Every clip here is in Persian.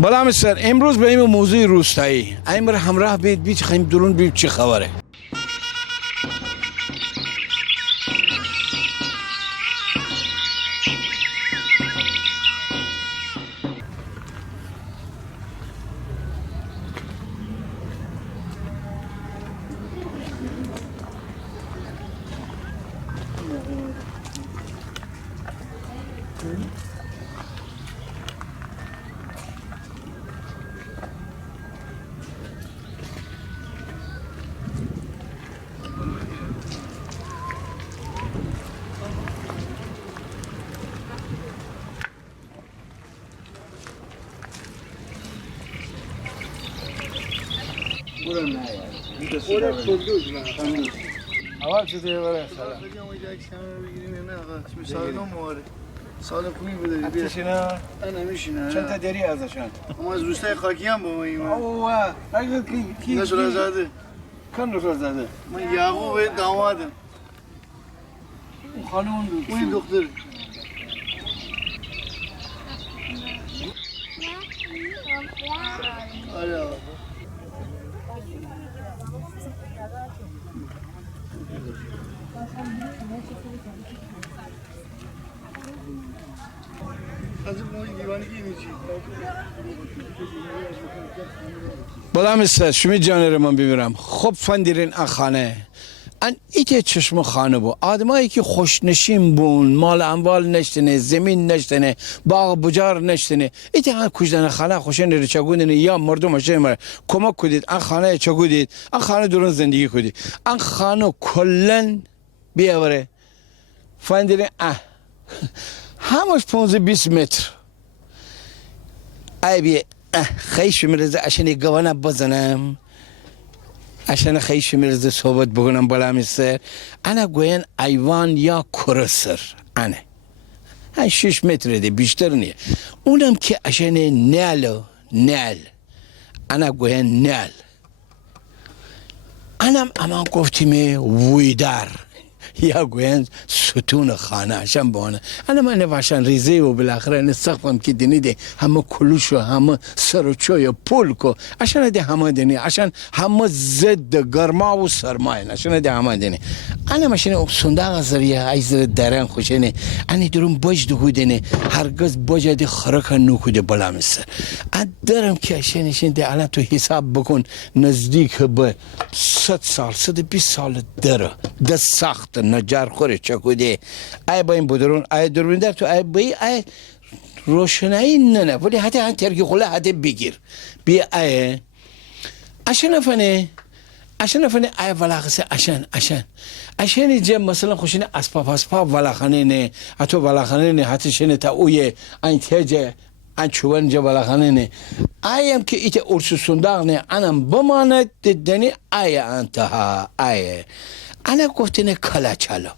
بالا مستر امروز به این موضوع روستایی امر همراه بید خیم درون بید چی خبره. اول چطوری برای سلام سال خوبی بوده اتشینا انا میشینه چند تا داری ازشان ما از روستای خاکی هم با ما ایمان اوه اگه کی نشون زاده کن رسول زاده من یعقوب دامادم خانم اون دختر آره از اون دیوانگی میچی بالا مستر شمی جانر من ببینم خوب فندیرین خانه ان ایت چشم خانه بو آدمایی که خوشنشین بون مال اموال نشتنه زمین نشتنه باغ بجار نشتنه ایت هم کجدن خانه خوشن رو چگونن یا مردم هشم کمک کدید ان خانه چگودید ان خانه درون زندگی کدید ان خانه کلن بیاوره فندیرین همش 15-20 متر ای بی خیش میرزه عشان گوانه بزنم عشان خیش میرزه صحبت بکنم بالا میسر انا گوین ایوان یا کرسر انا 6 متر ده بیشتر نیه اونم که عشان نل انا گوین نل انم اما گفتیم ویدار یا گوین ستون خانه عشان بانه انا من نوشن ریزه و بالاخره نسخفم که دنیده همه کلوش و همه سرچوی و پولکو عشان ده همه دنی عشان همه زد گرما و سرمایه عشان ده همه دنی انا مشینه صندوق زریه ایزر درن خوشنه انا درون باج دهودنه هرگز باج ده خرک نکوده بالا میسر ادرم که عشانشین ده الان تو حساب بکن نزدیک به 100 سال 120 سال ده سخت نجار خوره چکوده ای با این بودرون ای دوربین در تو ای بایی ای روشنایی نه ولی حتی هم ترکی خوله حتی بگیر بی ای عشان افنه ای ولاغسه عشان جم مثلا خوشینه اسپاپ ولاغانه نه حتی ولاغانه نه حتی شنه تا اوی این تیجه ان چوبان جا ولاغانه نه ایم که ایت ارسو صندوق نه انم بماند دنی ای انتها ای انا گفتنه کلا چالو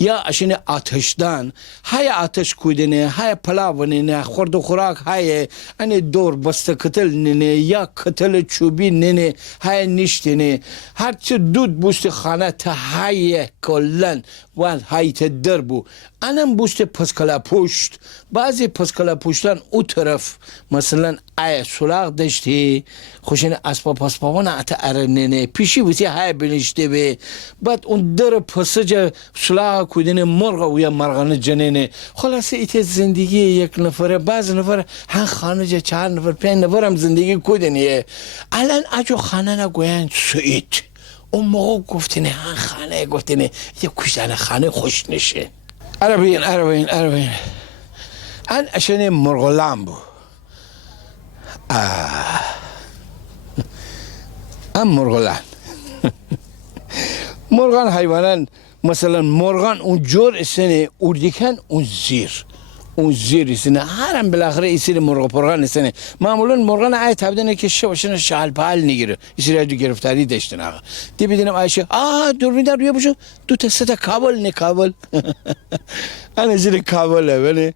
یا اشین آتشدان های آتش کودنه های پلاونه نه خورد و خوراک های ان دور بسته کتل نه یا کتل چوبی نه های نشتنه هر چه دود بوست خانه تا های کلن و های تدر بو انم بوست پسکلا پشت بعضی پسکلا پشتان او طرف مثلا ای سلاغ داشتی خوشین اسپاپان اتا ارنه پیشی بوسی های بنشته به بعد اون در پسج سلاغ کودن مرغ و یا مرغانه جنینه خلاصه ایت زندگی یک نفره بعض نفر هن خانه جا 4 نفر 5 نفر هم زندگی کودنیه الان اجو خانه نگوین سویت اون موقع گفتنه هن خانه گفتنه یه کشتن خانه خوش نشه عربین ان اشنه مرغلام بو مرغلان مرغان حیوانان مثلا مرغان اون جور اسنه اردیکن اون زیر اسنه هرم بالاخره اسیر مرغ پرغان اسنه معمولا مرغان ای تبدنه که شبشن شال پال نگیره اسیر دو گرفتاری داشتن آقا دی بدونم عایشه دوربین در روی بشو 2 تا 3 تا کابل نه کابل انا زیر کابل ولی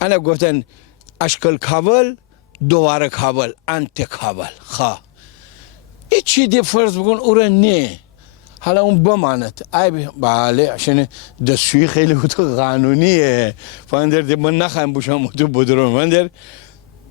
انا گفتن اشکال کابل دوباره کابل انت کابل ایچی دی فرض بکن اورا نه حالا اون بماند ای بله عشان دستشویی خیلی تو قانونیه فاندر دی من نخواهم باشم تو بدرون فاندر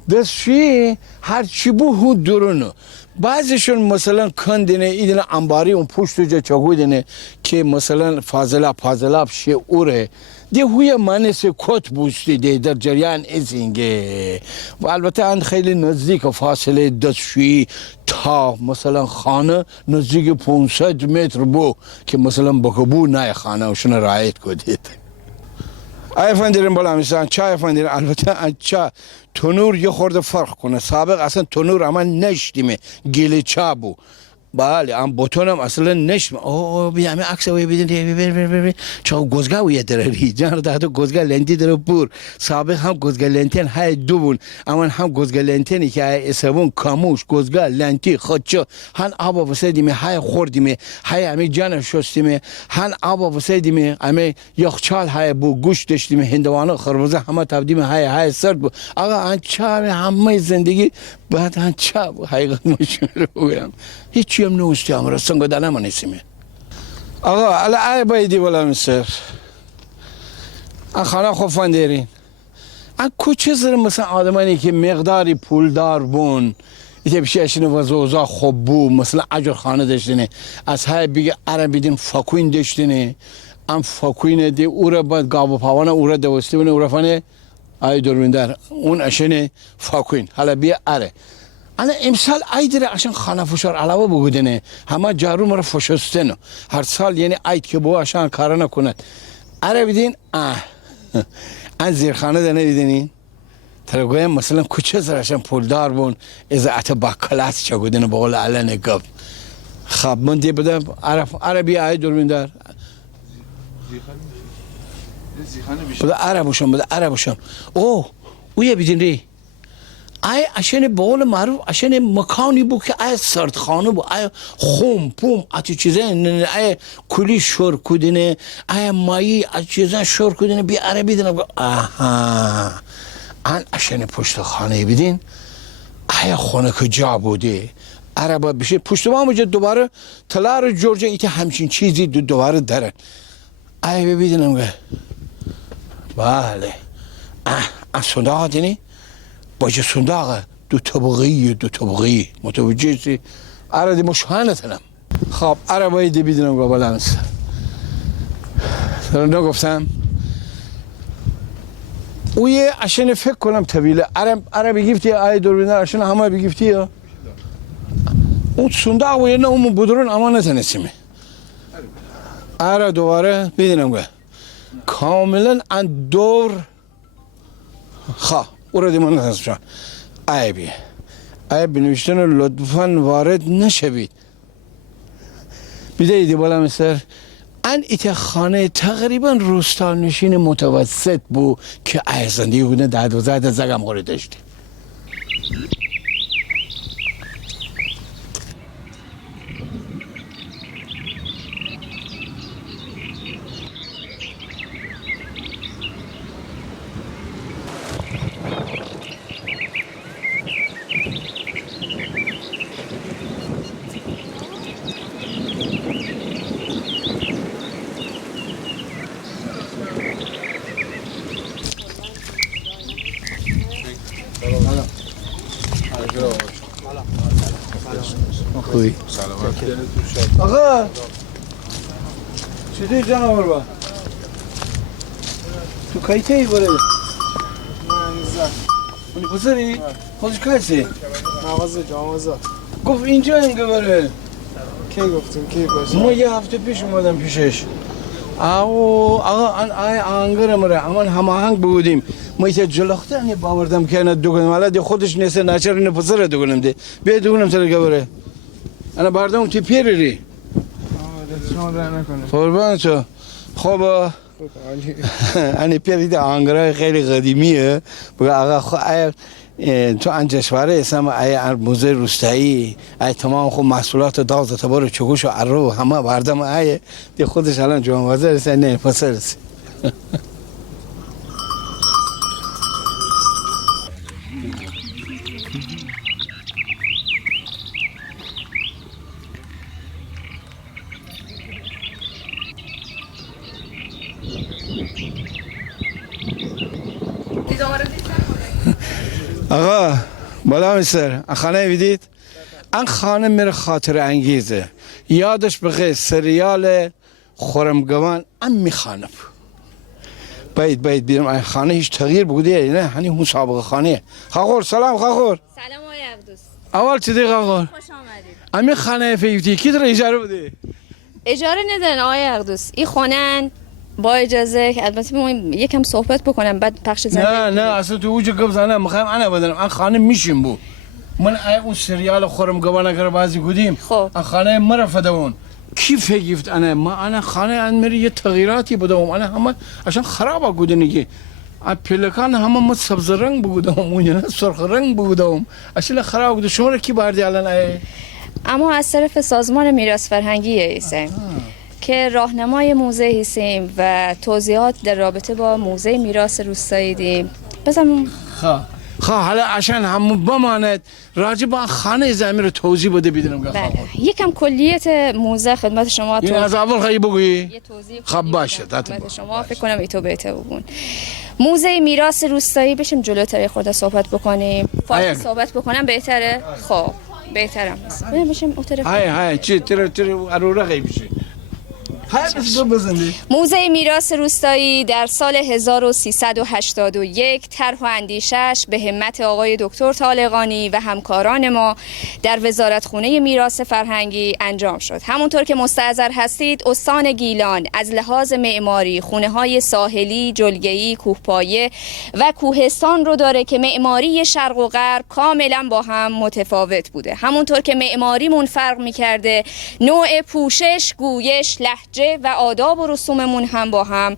دستشویی هر چی بو هو درونو بعضیشون مثلا کندینه ایدن انباری اون پشت جا چگودینه که مثلا فاضلاب اوره دی هوی منس کت بوستی دی در جریان ازینگه و البته اند خیلی نزدیک فاصله دستشویی تا مثلا خانه نزدیک 500 متر بو که مثلا بکبو نه خانه وشون رعایت کدید ای افندیرم بالا میسان چای افندیرم البته چا تنور یه خورده فرق کنه سابق اصلا تنور اما نشتیمه گیلی چا بو بله ام بوتونم اصلا نشتیم او بیامه عکس وی بدین چا گزگا وی درری جان دادو گزگا لنتی در پور سابق هم گزگا لنتین های دو بون اما هم گزگا لنتینی که اسبون کاموش گزگا لنتی خودچو هن آبا وسیدیم های خوردیم های امی جان شستیم هن آبا وسیدیم امی یخچال های بو گوشت داشتیم هندوانه خربزه همه تبدیم های سرد بو آقا ان چا همه زندگی بعد ان چا حقیقت مشون رو بگم هیچی هم نوستی همراه سنگ دانم نیستیم آقا الان ای بایدی بالا میسر ان خانه خوب فندیرین ان کوچه زر مثلا آدمانی که مقداری پولدار بون ایتی بشه اشینه وزوزا خوب بو مثلا اجر خانه داشتینه از های بگه عربی دین فاکوین داشتینه ام فاکوین دی او را باید گاو پاوانه او را دوستی بونه او را فانه ای دورمیندر اون اشینه فاکوین حالا بیا اره انا امسال ایدره عشان خانه فشار علاوه بگودنه همه جارو مرا فشستنه هر سال یعنی اید که بو عشان کار نکند اره بیدین ان زیرخانه ده نبیدینین ترا گویم مثلا کوچه زر عشان پولدار بون از ات باکلاس چگودنه بقول علن گب خب من دی بده عربی ای دوربین دار بده عربشم اوه اوه بیدین ری ای اشن بول معروف اشن مکانی بو که ای سردخانه بو ای خوم پوم اتی چیزه ای کلی شور کودینه ای مایی اتی چیزه شور کودینه بی عربی دینه آها ان اشن پشت خانه بیدین ای خونه که جا بوده عربا بشه پشت ما مجد دوباره تلار جورجا ایتی همچین چیزی دوباره دارن ای ببیدینم که بله صندوق دینی باشه صندوق دو طبقی متوجه سی عرضی مشهانتنم خب عربایی دی بیدنم که بلنس سر نگفتم اویه عشان فکر کنم طویله عربی گفتی آی دوربینر عشان همه بگفتی یا اون صندوق ویه نه اون بدرون امانت نسیمه عرب دوباره بیدنم که کاملا اندور خواه او را دیمان نتنسبشان عیبیه عیب بنوشتن لطفاً وارد نشوید بیده ایدی بالا مستر ان ایت خانه تقریبا روستانشین متوسط بو که زندگی بودن 12 زگم خوری داشتی خوبی آقا چطوری جناب با تو کایته ای باره اونی پسری؟ خودش کایسی؟ مغازه گفت اینجا اینگه باره کی گفتیم کی باشه ما یه هفته پیش اومدم پیشش آقا آی آنگره مره اما هماهنگ بودیم ما ایت جلوخته انی باوردم که اینا دوگنم حالا خودش نیسته نچر اینو پسر دوگنم ده بیا دوگنم تلگه بره انا بردم تی پیری ری شما راه نکنه قربان تو خب انی پیری ده آنگره خیلی قدیمیه بگه آقا خب تو انجشواره اسم ای موزه روستایی ای تمام خود محصولات داغ تبار چگوش و عرو همه بردم ای دی خودش الان جوان وزیر است نه پسر است آقا بالا مستر خانه بیدید این خانه میره خاطر انگیزه یادش بخیر سریال خرمگوان امی خانه باید بیرم این خانه هیچ تغییر بوده نه هنی اون سابقه خانه خاخور سلام خاخور سلام آقای عبدوس. اول چی دی خاخور خوش آمدید. امی خانه فیفتی کی در اجاره بوده اجاره ندارن آقای عبدوس. این خانه با اجازه که البته ما یکم صحبت بکنم بعد پخش زنده. نه اصلا تو اوج گپ زنه میخوام انا بدنم این خانه میشیم بو من اون سریال خرمگوان اگر بازی بودیم خب این خانه مرفده اون کی فکر انا خانه ان میری یه تغییراتی بودم انا همه عشان خرابه گودنگی پلکان همه ما سبز رنگ بودم اون نه سرخ رنگ بودم اصلا خراب بود شما کی باردی الان اما از طرف سازمان میراث فرهنگی هستیم که راهنمای موزه هستیم و توضیحات در رابطه با موزه میراث روستایی دیم. بزنم حالا عشان همون بماند راجع با خانه زمین رو توضیح بده بدونم بله. یکم کلیت موزه خدمت شما این از اول خیلی بگویی یه توضیح خب باشه خدمت شما فکر کنم ایتو بهتر بگون. موزه میراث روستایی بشیم جلوتر خورده صحبت بکنیم فاصله صحبت بکنم بهتره خب بهترم هست بشیم اتر های چی تر اروره غیب میشه موزه میراث روستایی در سال 1381 طرح و اندیشش به همت آقای دکتر طالقانی و همکاران ما در وزارتخانه میراث فرهنگی انجام شد. همونطور که مستحضر هستید استان گیلان از لحاظ معماری خونه‌های ساحلی، جلگه‌ای، کوهپایه و کوهستان رو داره که معماری شرق و غرب کاملا با هم متفاوت بوده. همونطور که معماریمون فرق می‌کرده، نوع پوشش، گویش، لهجه و آداب و رسوممون هم با هم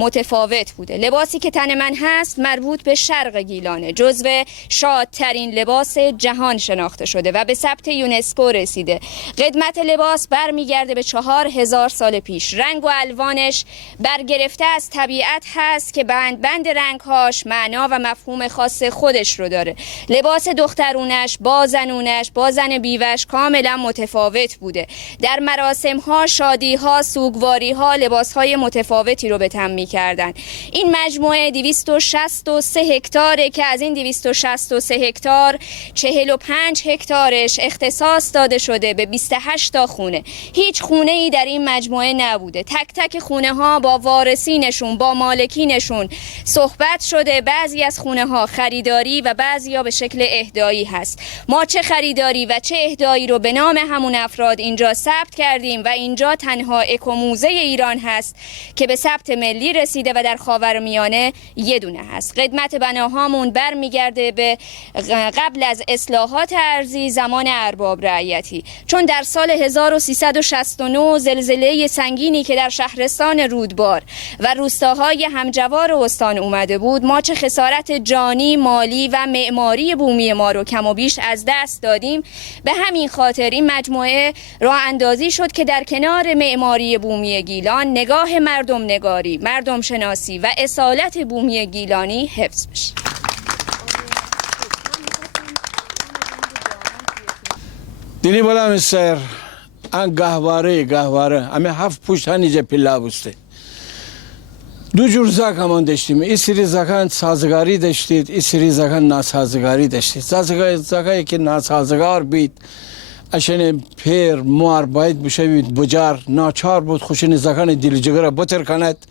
متفاوت بوده. لباسی که تن من هست مربوط به شرق گیلانه، جزو شادترین لباس جهان شناخته شده و به ثبت یونسکو رسیده. قدمت لباس برمیگرده به 4000 سال پیش. رنگ و الوانش برگرفته از طبیعت هست که بند رنگهاش معنا و مفهوم خاص خودش رو داره. لباس دخترونش با زنونش با زن بیوش کاملا متفاوت بوده. در مراسم‌ها، شادی‌ها، سوگواری‌ها لباس‌های متفاوتی رو به تن کردن. این مجموعه 263 هکتاره که از این 263 هکتار 45 هکتارش اختصاص داده شده به 28 تا خونه. هیچ خونه ای در این مجموعه نبوده. تک تک خونه ها با وارثینشون با مالکینشون صحبت شده. بعضی از خونه ها خریداری و بعضی ها به شکل اهدایی هست. ما چه خریداری و چه اهدایی رو به نام همون افراد اینجا ثبت کردیم و اینجا تنها اکوموزه ایران هست که به ثبت ملی رسیده و در خاورمیانه یه دونه هست. قدمت بناهامون برمیگرده به قبل از اصلاحات ارضی زمان ارباب رعیتی، چون در سال 1369 زلزله سنگینی که در شهرستان رودبار و روستاهای همجوار استان اومده بود، ما چه خسارت جانی، مالی و معماری بومی ما رو کم و بیش از دست دادیم. به همین خاطر این مجموعه راه اندازی شد که در کنار معماری بومی گیلان نگاه مردم نگاری، مردم شناسی و اصالت بومی گیلانی حفظ بشه. دلی بالا مستر ان گهواره همه 7 پشت هنیجه پلا بسته. دو جور زاک همان داشتیم. این سری زاکان سازگاری داشتید، این سری زاکان ناسازگاری داشتید. زاکایی که ناسازگار بید اشن پیر مار باید بشوید بجار ناچار بود خوشین زاکان دل جگر بتر کند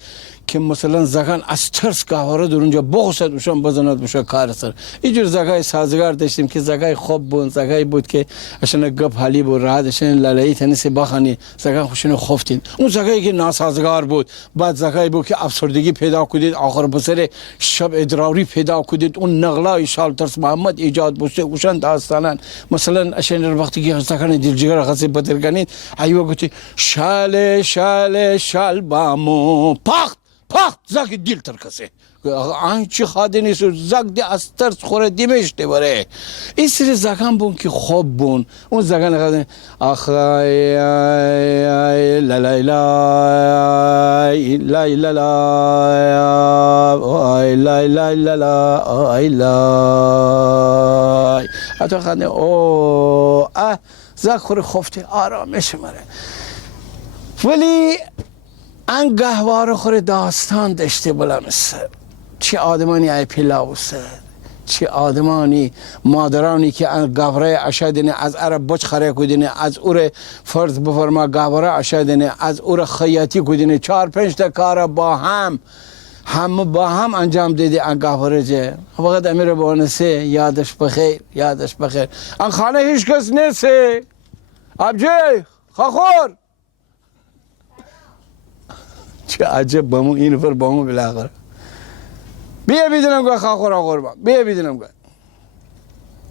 که مثلا زاکان از ترس گهواره در اونجا بغصد بشن بزند بشه کار سر. اینجور زاکای سازگار داشتیم که زاکای خوب بود، زاکایی بود که اشن گپ حالی بود راحت اشن لالایی تنیسی بخانی زاکان خوشین خوفتین. اون زاکایی که ناسازگار بود بعد زاکایی بود که افسردگی پیدا کردید، آخر بسر شب ادراری پیدا کردید، اون نغلای شال ترس محمد ایجاد بوده اوشن داستانن. مثلا اشن وقتی که زاکان دل جگر خاصی بتر کنید ایو گفتی شال بامو پخت زاک دیل ترکسه آنچه خاده نیست زاک دی از ترس خوره دیمشته بره. این سری زاکان بون که خوب بون اون زاکان خاده آخای لالای لای لای حتی خاده او زاک خوره خفته آرامش مره. ولی ان گهواره خور داستان داشته بلمسه چه آدمانی ای پیلاوسه چه آدمانی مادرانی که گاوره اشادنه از عرب بچ خره کدینه از اور فرض بفرما گاوره اشادنه از اور خیاطی کدینه 4-5 تا کار با هم با هم انجام دیدی ان گاوره جه فقط امیر بونسه یادش بخیر ان خانه هیچ کس نیست ابجی خاخور چه عجب بامو این فر بامو بالاخره بیا بیدنم گوه خاخورا قربان بیا بیدنم گوه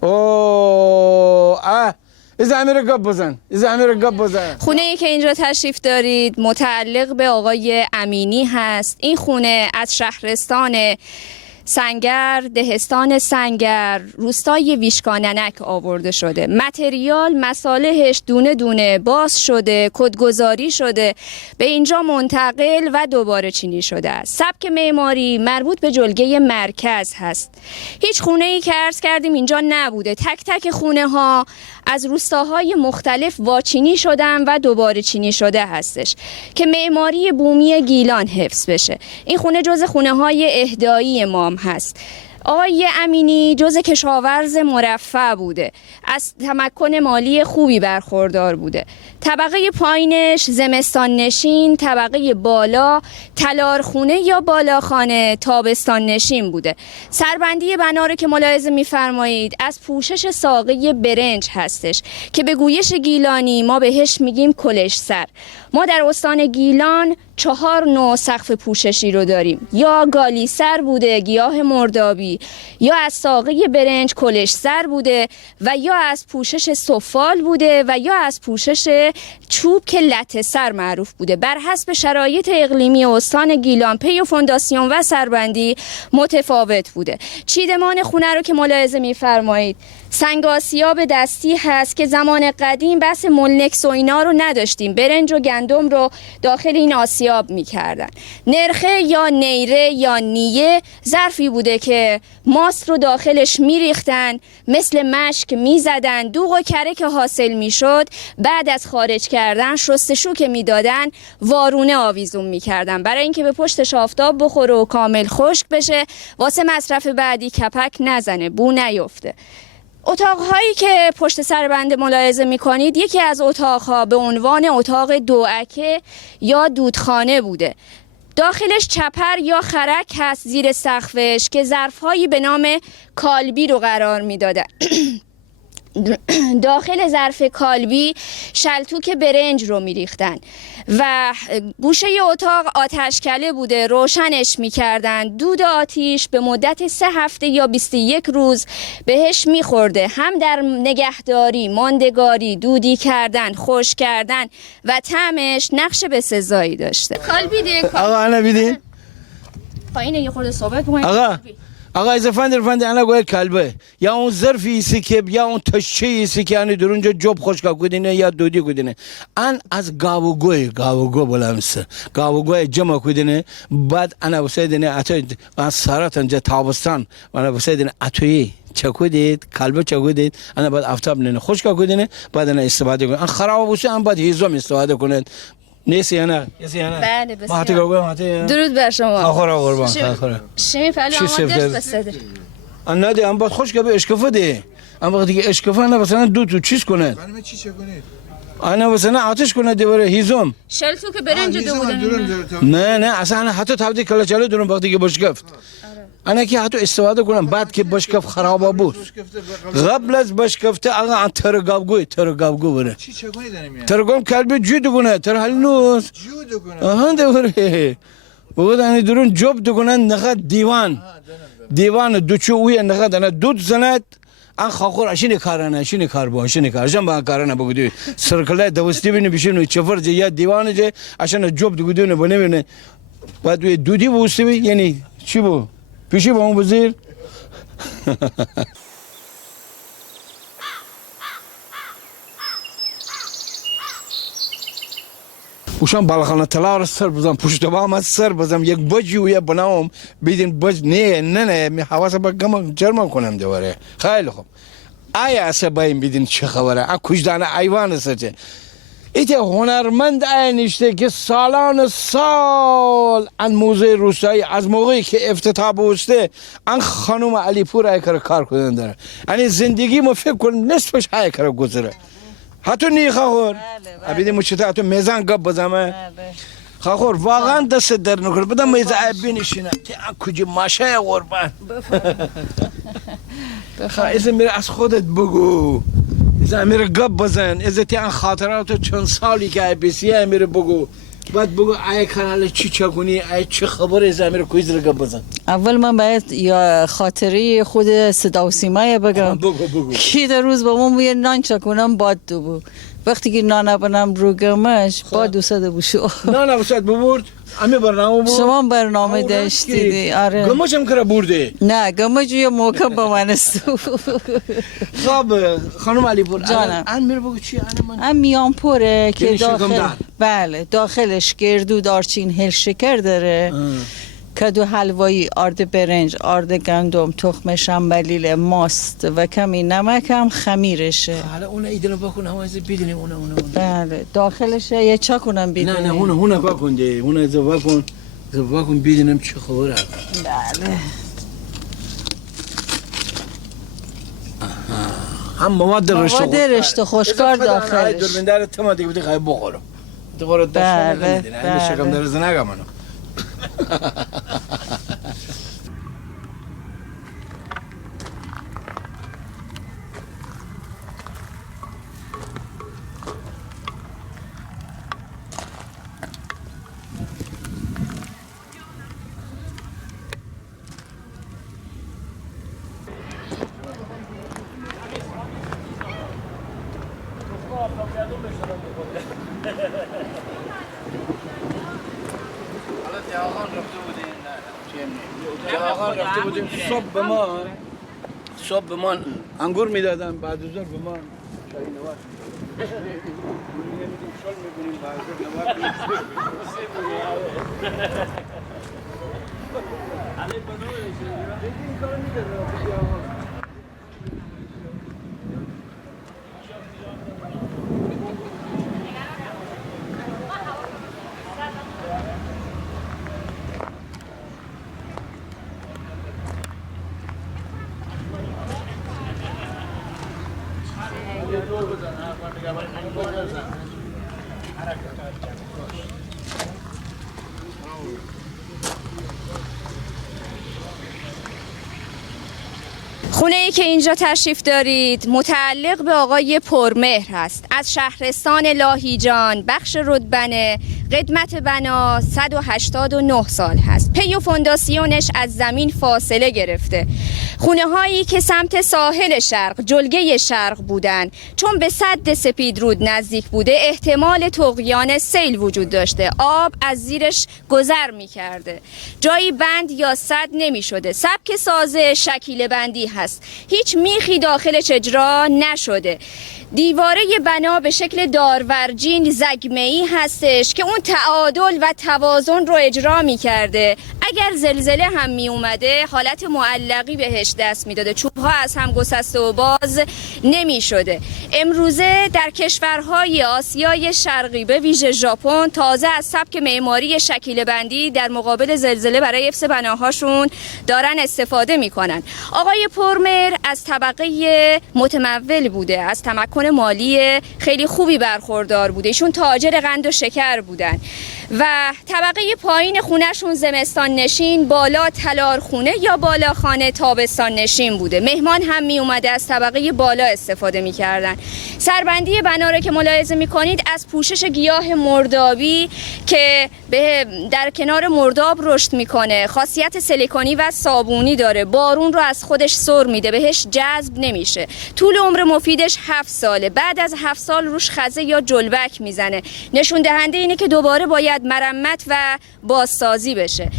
اوه از امیر گپ بزن خونه ای که اینجا تشریف دارید متعلق به آقای امینی هست. این خونه از شهرستان سنگر، دهستان سنگر، روستای ویشکاننک آورده شده. متریال مصالحش دونه دونه باز شده، کدگذاری شده، به اینجا منتقل و دوباره چینی شده است. سبک معماری مربوط به جلگه مرکز هست. هیچ خونه ای که عرض کردیم اینجا نبوده. تک تک خونه ها از روستاهای مختلف واچینی شدن و دوباره چینی شده هستش که معماری بومی گیلان حفظ بشه. این خونه جز خونه های اهدایی ما هست. آقای امینی جز کشاورز مرفه بوده، از تمکن مالی خوبی برخوردار بوده. طبقه پایینش زمستان نشین، طبقه بالا تلارخونه یا بالاخانه تابستان نشین بوده. سربندی بنا رو که ملاحظه می‌فرمایید از پوشش ساقه برنج هستش که به گویش گیلانی ما بهش میگیم کلش سر. ما در استان گیلان 4 نوع سقف پوششی رو داریم، یا گالی سر بوده گیاه مردابی، یا از ساقه برنج کلش سر بوده و یا از پوشش سفال بوده و یا از پوشش چوب که لته سر معروف بوده. بر حسب شرایط اقلیمی استان گیلان پی و فونداسیون و سربندی متفاوت بوده. چیدمان خونه رو که ملاحظه می‌فرمایید سنگ آسیاب دستی هست که زمان قدیم بس ملنکس و اینا رو نداشتیم، برنج و گندم رو داخل این آسیاب میکردن. نرخه یا نیره یا نیه ظرفی بوده که ماست رو داخلش میریختن، مثل مشک میزدن، دوغ و کره که حاصل میشد بعد از خارج کردن شستشو که میدادن وارونه آویزون میکردن برای اینکه به پشتش آفتاب بخوره و کامل خشک بشه، واسه مصرف بعدی کپک نزنه، بو نیفته. اتاق‌هایی که پشت سر بنده ملاحظه می‌کنید یکی از اتاق‌ها به عنوان اتاق دوعکه یا دودخانه بوده. داخلش چپر یا خرک هست زیر سقفش که ظرف‌هایی به نام کالبی رو قرار می‌داده. داخل ظرف کالبی شلتوک برنج رو میریختن و گوشه اتاق آتشکله بوده، روشنش میکردن. دود آتیش به مدت 3 هفته یا 21 روز بهش میخورده، هم در نگهداری، ماندگاری، دودی کردن، خوش کردن و طعمش نقش بسزایی داشته. کالبی ده آقا انا بیدین پایینه یه خورده صحبت کنیم. آقا از فندر انا گویا کلبه یا اون ظرفی ایسی که یا اون تشه ایسی که یعنی درونجا جوب خوشکا کدینه یا دودی کدینه ان از گاوگو بلامسه گاوگوی جمع کدینه بعد انا بسیدنه اتوی از سارت انجا تابستان انا بسیدنه اتوی چکودید کلبه چکودید انا بعد آفتاب نه خوشکا کدینه بعد انا استفاده کنه ان خراب باشه ان بعد هیزم استفاده کنه نیست یا نه؟ بله بسیار. درود بر شما. آخر قربان. شمی فعلا آماده بسته. آن ندی ام بعد خوش که به اشکافه ده. ام بعد دیگه اشکافه نه مثلا دو تو چیز کنه. برای چی چه کنید؟ آن مثلا آتش کنه دیواره هیزم. شلتو که برنج دو بودن. نه اصلا حتی تبدیل کلا چاله دورم وقتی که بشکفت. انا که حتی استفاده کنم بعد که بشکف خراب بود. قبل از بشکفته آقا ترگابگو بره. چی چه کنید نمیاد؟ ترگام کلبی جود کنه تر حل نوز. جود کنه. آها دیواره. بود انی درون جوب دکنن نخد دیوان دوچو اوی نخد انا دود زند ان خاخور اشینی کار جنب کارانه بگودی سرکله دوستی بینی بیشینو چفر جه یا دیوانه جه اشان جوب دگودونه بنه بعد وی دودی بوستی یعنی چی بو پیشی با اون وزیر وشان بالخانه تلار سر بزنم پشت بام سر بزنم یک بجی و یک بنام بیدین بج نه می حواس با گم جرم کنم دواره خیلی خوب آیا عصبایم بیدین چه خبره کجدان ایوان سرچه ایت هنرمند اینشته که سالان سال ان موزه روستایی از موقعی که افتتاح بوسته ان خانم علی پور ایکر کار کردن داره. یعنی زندگی ما فکر کنم نصفش ایکر گذره. حتی نی خور. ابیدی مشته حتی میزان گپ بزنم. خور واقعا دست در نکنه. بدم میز بینشینه. تی کجی ماشه قربان. از میره از خودت بگو. از میره گپ بزن. از تی خاطرات چند سالی که بیسیه میره بگو. بعد بگو ای کانال چی چگونی ای چه خبره از میره کویز رو گپ بزن. اول من باید یا خاطره خود صدا و سیمای بگم. بگو. کی در روز با من موی نان چکنم باد دو بو. وقتی که نان بنام رو گمش با دوست بوشو. نه وسط ببرد. امی برنامه بود. شما برنامه داشتید. آره. گمش هم کرا برده. نه گمش یه موقع با من است. خب خانم علی پور. جانم. ان میره بگو چی من. میان پره که یعنی داخل. شکمدار. بله داخلش گردو دارچین هل شکر داره. کدو حلوایی، آرد برنج، آرد گندم، تخم شنبلیل، ماست و کمی نمک هم خمیرشه. حالا اون ایدن بکن همه از بدونیم اون. بله داخلش یه چا کنم بدونیم. نه اون بکن ده اون از بکن بدونیم چه خبره. بله. هم مواد رشته خوشکار داخلش. دوربیندار تمام دیگه بده خواهی بخورم. بخورم داشتم نمیدونه. این شکم داره زنگا منو. رفته بودیم صبح به ما انگور میدادن بعد از ظهر به ما چای نوار نمیدیم شل میکنیم بعد از ظهر خونه ای که اینجا تشریف دارید متعلق به آقای پرمهر هست. از شهرستان لاهیجان، بخش رودبنه، قدمت بنا 189 سال هست. پی و فونداسیونش از زمین فاصله گرفته. خونه هایی که سمت ساحل شرق، جلگه شرق بودن، چون به سد سپیدرود نزدیک بوده احتمال طغیان سیل وجود داشته. آب از زیرش گذر می کرده. جایی بند یا سد نمی شده. سبک سازه شکیل بندی هست. هیچ میخی داخلش اجرا نشده. دیواره بنا به شکل دارورجین زگمه‌ای هستش که اون تعادل و توازن رو اجرا می کرده. اگر زلزله هم می اومده حالت معلقی بهش دست می داده. چوبها از هم گسسته و باز نمی شده. امروزه در کشورهای آسیای شرقی به ویژه ژاپن تازه از سبک معماری شکیل بندی در مقابل زلزله برای حفظ بناهاشون دارن استفاده می کنن. آقای پرمهر از طبقه متمول بوده، از تمکن مالی خیلی خوبی برخوردار بوده. ایشون تاجر قند و شکر بودن و طبقه پایین خونهشون زمستان نشین، بالا تلارخونه یا بالاخانه تابستان نشین بوده. مهمان هم می اومده از طبقه بالا استفاده می کردن. سربندی بنا رو که ملاحظه می کنید از پوشش گیاه مردابی که در کنار مرداب رشد میکنه، خاصیت سیلیکونی و صابونی داره، بارون رو از خودش سر میده، بهش جذب نمیشه. طول عمر مفیدش 7 ساله. بعد از 7 سال روش خزه یا جلبک میزنه. نشون دهنده اینه که دوباره باید مرمت و بازسازی بشه.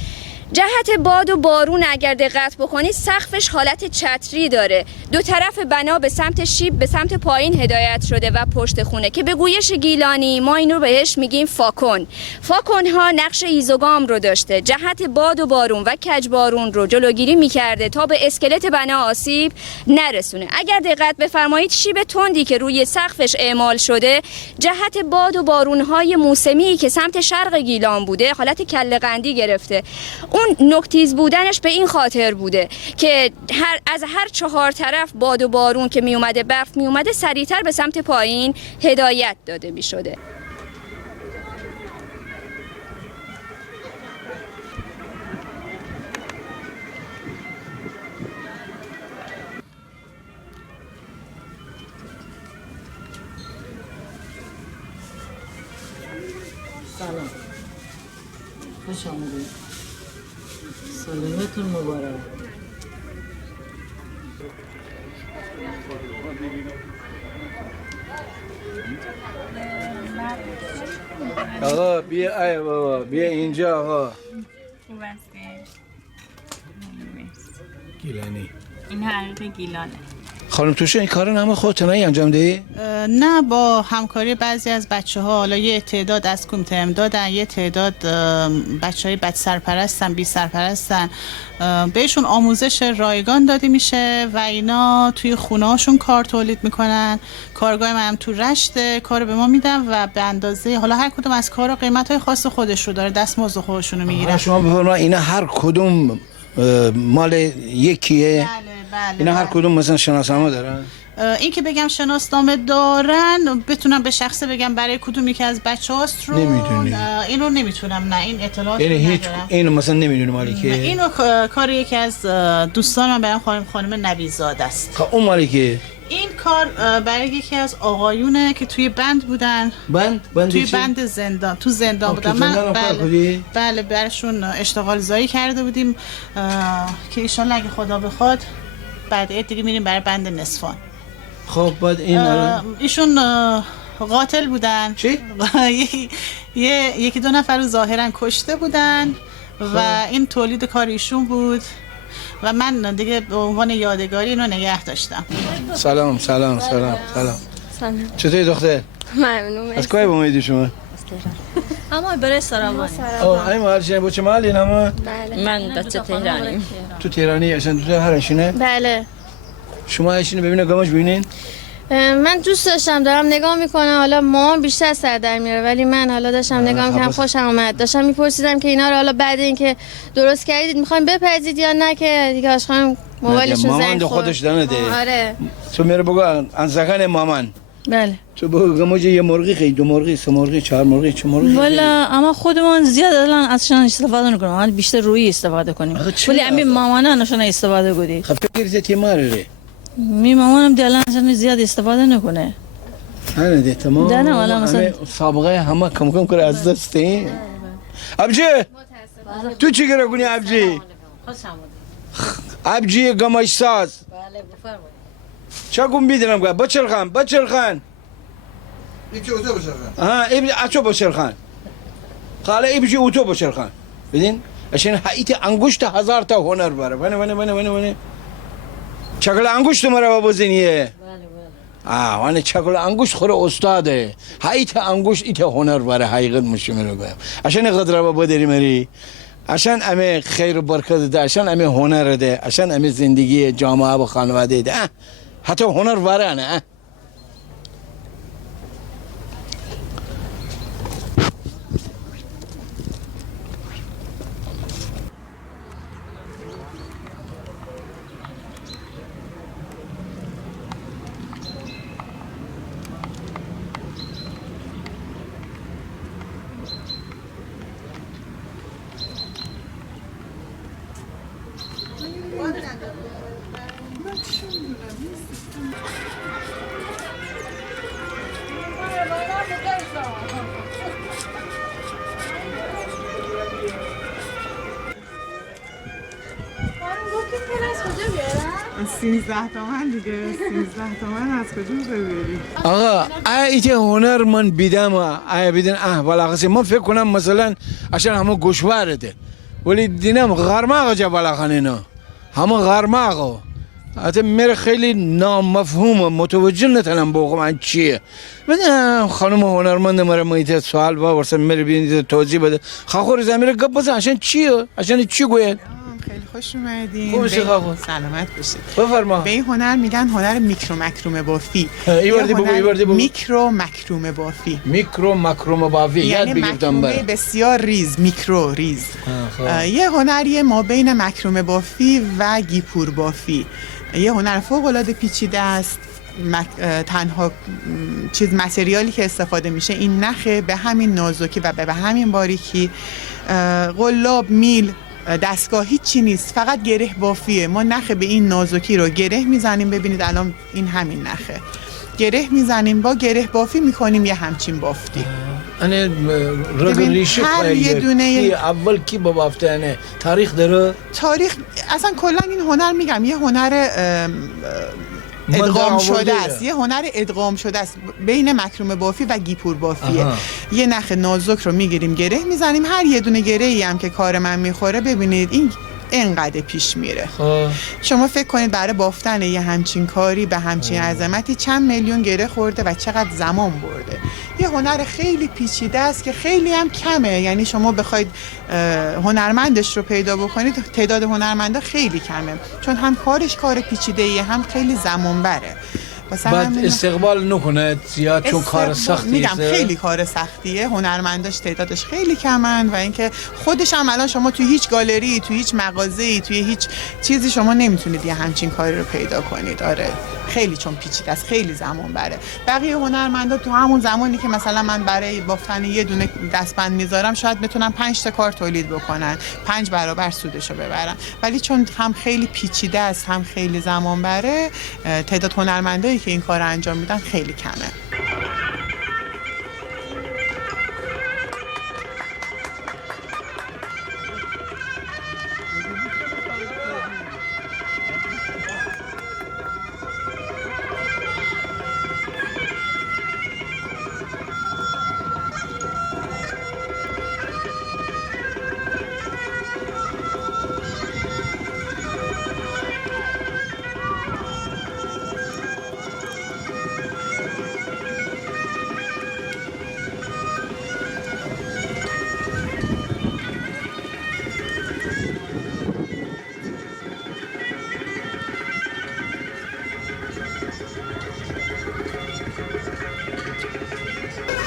جهت باد و بارون اگر دقت بکنید سقفش حالت چتری داره. دو طرف بنا به سمت شیب به سمت پایین هدایت شده و پشت خونه که به گویش گیلانی ما اینو بهش میگیم فاکن. فاکن ها نقش ایزوگام رو داشته. جهت باد و بارون و کج بارون رو جلوگیری میکرده تا به اسکلت بنا آسیب نرسونه. اگر دقت بفرمایید شیب تندی که روی سقفش اعمال شده جهت باد و بارون های موسمی که سمت شرق گیلان بوده حالت کله قندی گرفته. اون نوک‌تیز بودنش به این خاطر بوده که از هر 4 طرف باد و بارون که می اومده برف می اومده سریعتر به سمت پایین هدایت داده می شده. سلام، خوش آمدید. سالمتون مبارک. آقا بیا ای بابا بیا اینجا آقا. خوب هستی؟ گیلانی این حقیق گیلانه. خانم توشه این کارو نما خودت انجام دهی؟ نه، با همکاری بعضی از بچه ها، حالا یه تعداد از کمیته امدادن، یه تعداد بچه های بد سرپرستن، بی سرپرستن، بهشون آموزش رایگان داده میشه و اینا توی خونه هاشون کار تولید میکنن. کارگاه من هم تو رشته، کار به ما میدن و به اندازه حالا هر کدوم از کارا قیمت های خاص خودش رو داره، دستمزد خودشونو میگیرن. شما بفرمایید اینا هر کدوم مال یکیه؟ بله. اینا هر کدوم مثلا شناسنامه دارن؟ این که بگم شناسنامه دارن بتونم به شخصه بگم برای کدوم یکی از بچه‌هاست رو نمیدونی؟ اینو نمیتونم، نه این اطلاعات یعنی رو هیچ ندارم. اینو مثلا نمیدونی مالی که؟ اینو کار یکی از دوستان من برام خانم نویزاده است. خب اون مالی که؟ این کار برای یکی از آقایونه که توی بند بودن. بند توی چی؟ بند زندان، تو زندان بودن. تو زندان کار بودی؟ بله برشون اشتغال زایی کرده بودیم که ایشالله اگه خدا بخواد بعد دیگه میریم برای بند نصفان. خب بعد این ایشون قاتل بودن. چی؟ یکی 2 نفر رو ظاهرا کشته بودن و این تولید کار ایشون بود و من دیگه به عنوان یادگاری اینو نگه داشتم. سلام. چطوری دختر؟ ممنون. از کجا اومدی شما؟ اما برای سراوانی. این محل با چه محلی نما؟ بله. من بچه تهرانی. تو تهرانی اصلا تو هرشینه؟ بله. شما هرشینه ببینه گامش ببینین؟ من دوست داشتم دارم نگاه میکنم، حالا مامان بیشتر سر در میاره ولی من حالا داشتم نگاه میکنم خوشم اومد. داشتم میپرسیدم که اینا رو حالا بعد اینکه درست کردید میخوایم بپزید یا نه که دیگه آشخانم موبایلشون زنگ خورد. خودش دانه آره. تو میره بگو انزگان مامان. بله. تو بگو گموج یه مرغی خیلی 2 مرغی 3 مرغی 4 مرغی 4 مرغی. والا اما خودمون زیاد الان ازشان استفاده نکنیم، ما بیشتر روی استفاده کنیم. ولی امی مامانا نشون استفاده کنید. خب فکر تی ماره. می مامانم دلن زیاد استفاده نکنه. نه ده تمام. نه والا مثلا سابقه همه کم کار از دست این. ابجی تو چی کار کنی ابجی؟ ابجی گمش ساز. بله بفرمایید. چاکم بیدنم که بچرخان. یکی اوتو بچرخان. ابجی اچو بچرخان. خاله ابجی اوتو بچرخان. بدین؟ عشان حقیقت انگشت 1000 تا هنر باره. ونه. چکل انگشت مرا بزنیه. وانه چکل انگشت خوره استاده. حقیقت انگشت ایت هنر باره حقیقت مشمره گویم. عشان قدر با بدری مری. عشان امی خیر و برکت ده. عشان امی هنر ده. عشان امی زندگی جامعه و خانواده ده. حتی هنر باره نه. از 13 تومن دیگه 13 تومن از کجا ببری؟ آقا ایت هنر من بیدم بدین والا من فکر کنم مثلا عشان همه گوشواره ده ولی دیدم غرماغ جبل خانینا همه غرماغ حتی میره خیلی نامفهومه متوجه نتونم بگم چیه. بدم خانم هنرمند مرا میته سوال با ورسه میره ببینید توضیح بده. خاخور زمین گپ بزن عشان چیه؟ عشان چی گوید؟ خیلی خوش اومدین. خوب باشی خاخور. سلامت باشید. بفرما. به این هنر میگن هنر میکرو مکروم بافی. ایوردی بگو. میکرو مکروم بافی. میکرو مکروم بافی. یاد بگیرم برام. بسیار ریز، میکرو ریز. یه هنریه ما بین مکروم بافی و گیپور بافی. یه هنر فوق العاده پیچیده است. تنها متریالی که استفاده میشه این نخه، به همین نازکی و به همین باریکی. قلاب، میل، دستگاه هیچی نیست، فقط گره بافیه. ما نخ به این نازکی رو گره میزنیم. ببینید الان این همین نخه، گره میزنیم با گره بافی میکنیم یه همچین بافتی. انه رگ ریشه هر یه دونه اول کی با بافته تاریخ داره؟ تاریخ اصلا کلا این هنر میگم یه هنر ادغام شده است. یه هنر ادغام شده است بین مکروم بافی و گیپور بافیه. یه نخ نازک رو میگیریم گره میزنیم. هر یه دونه گره ای هم که کار من میخوره ببینید این اینقدر پیش میره. شما فکر کنید برای بافتن یه همچین کاری به همچین عظمتی چند میلیون گره خورده و چقدر زمان برده. یه هنر خیلی پیچیده است که خیلی هم کمه. یعنی شما بخواید هنرمندش رو پیدا بکنید تعداد هنرمندا خیلی کمه، چون هم کارش کار پیچیده ایه هم خیلی زمان بره. بعد استقبال نکنه زیاد چون کار سختی میگم خیلی کار سختیه. هنرمنداش تعدادش خیلی کمن و اینکه خودش هم الان شما توی هیچ گالری، توی هیچ مغازه‌ای، توی هیچ چیزی شما نمیتونید یه همچین کاری رو پیدا کنید. آره خیلی چون پیچیده است، خیلی زمان بره. بقیه هنرمندا تو همون زمانی که مثلا من برای بافتن یه دونه دستبند میذارم شاید بتونن 5 تا کار تولید بکنن، 5 برابر سودشو ببرن. ولی چون هم خیلی پیچیده است هم خیلی زمان بره، تعداد هنرمندایی که این کار انجام میدن خیلی کمه.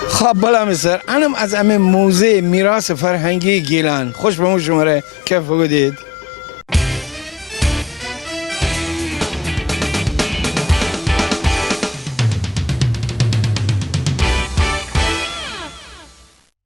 خب بله مستر انم از همه موزه میراث فرهنگی گیلان خوش به شماره کیف بگودید.